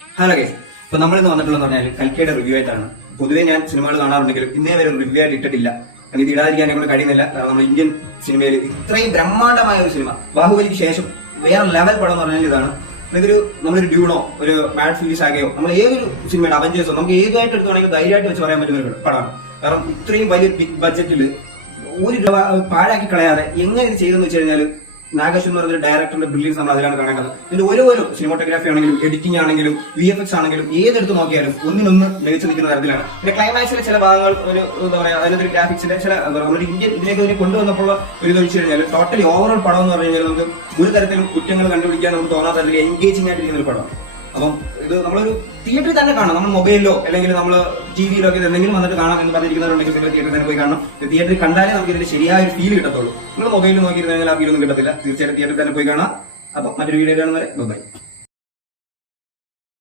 Hello guys, ഇപ്പൊ നമ്മളിന്ന് വന്നിട്ടുള്ളതെന്ന് പറഞ്ഞാൽ കൽക്കയുടെ റിവ്യൂ ആയിട്ടാണ്. പൊതുവെ ഞാൻ സിനിമകൾ കാണാറുണ്ടെങ്കിലും ഇന്നേ വരെ റിവ്യൂ ആയിട്ട് ഇട്ടിട്ടില്ല. ഇത് ഇടാതിരിക്കാനെ കൊണ്ട് കഴിയുന്നില്ല. കാരണം നമ്മൾ ഇന്ത്യൻ സിനിമയിൽ ഇത്രയും ബ്രഹ്മാണ്ഡമായ ഒരു സിനിമ, ബാഹുബലിക്ക് ശേഷം വേറെ ലെവൽ പടം എന്ന് പറഞ്ഞാൽ ഇതാണ്. ഇതൊരു നമ്മളൊരു ഡ്യൂണോ, ഒരു മാഡ് ഫിലിസ് ആകെയോ, നമ്മൾ ഏതൊരു സിനിമയുടെ അവഞ്ചേഴ്സോ നമുക്ക് ഏതായിട്ട് എടുത്തുവാണെങ്കിൽ ധൈര്യമായിട്ട് വെച്ച് പറയാൻ പറ്റുന്ന ഒരു പടമാണ്. കാരണം ഇത്രയും വലിയ ബിഗ് ബഡ്ജറ്റിൽ ഒരു പാഴാക്കി കളയാതെ എങ്ങനെ ഇത് ചെയ്തെന്ന് വെച്ച് കഴിഞ്ഞാൽ നാഗേഷ് എന്ന് പറയുന്ന ഡയറക്ടറിന്റെ ബ്രില്യൻസ് നമ്മൾ അതിലാണ് കാണേണ്ടത്. ഇതിന്റെ ഓരോ സിനിമോട്ടോഗ്രാഫി ആണെങ്കിലും എഡിറ്റിംഗ് ആണെങ്കിലും VFX ആണെങ്കിലും ഏതെടുത്ത് നോക്കിയാലും ഒന്നിനൊന്ന് മികച്ചു നിൽക്കുന്ന തരത്തിലാണ്. പിന്നെ ക്ലൈമാക്സിലെ ചില ഭാഗങ്ങൾ ഒരു എന്താ പറയാ, അതിനകത്ത് ഗ്രാഫിക്സിന്റെ ചില നമ്മുടെ ഇന്ത്യൻ ഇതിലേക്ക് കൊണ്ടുവന്നപ്പോൾ ഒരു ഒഴിച്ചു കഴിഞ്ഞാൽ ടോട്ടലി ഓവറോൾ പടം എന്ന് പറഞ്ഞു കഴിഞ്ഞാൽ നമുക്ക് ഒരു തരത്തിലും കുറ്റങ്ങൾ കണ്ടുപിടിക്കാൻ നമുക്ക് തോന്നാത്ത തരത്തിൽ എൻഗേജിംഗ് ആയിട്ടിരിക്കുന്ന ഒരു പടം. അപ്പം ഇത് നമ്മളൊരു തിയേറ്ററിൽ തന്നെ കാണാം. നമ്മൾ മൊബൈലിലോ അല്ലെങ്കിൽ നമ്മൾ TVയിലോ ഒക്കെ എന്തെങ്കിലും വന്നിട്ട് കാണാം എന്ന് പറഞ്ഞിരിക്കുന്നവരുണ്ടെങ്കിൽ നിങ്ങൾ തിയേറ്ററിൽ തന്നെ പോയി കാണണം. തിയേറ്ററിൽ കണ്ടാലേ നമുക്ക് ഇതിന്റെ ശരിയായ ഒരു ഫീൽ കിട്ടത്തുള്ളൂ. നിങ്ങൾ മൊബൈലിൽ നോക്കിയിരുന്നെങ്കിൽ ആ ഫീലൊന്നും കിട്ടത്തില്ല. തീർച്ചയായിട്ടും തിയേറ്ററിൽ തന്നെ പോയി കാണാം. അപ്പം മറ്റൊരു വീഡിയോ കാണുന്നവരെ ബൈ.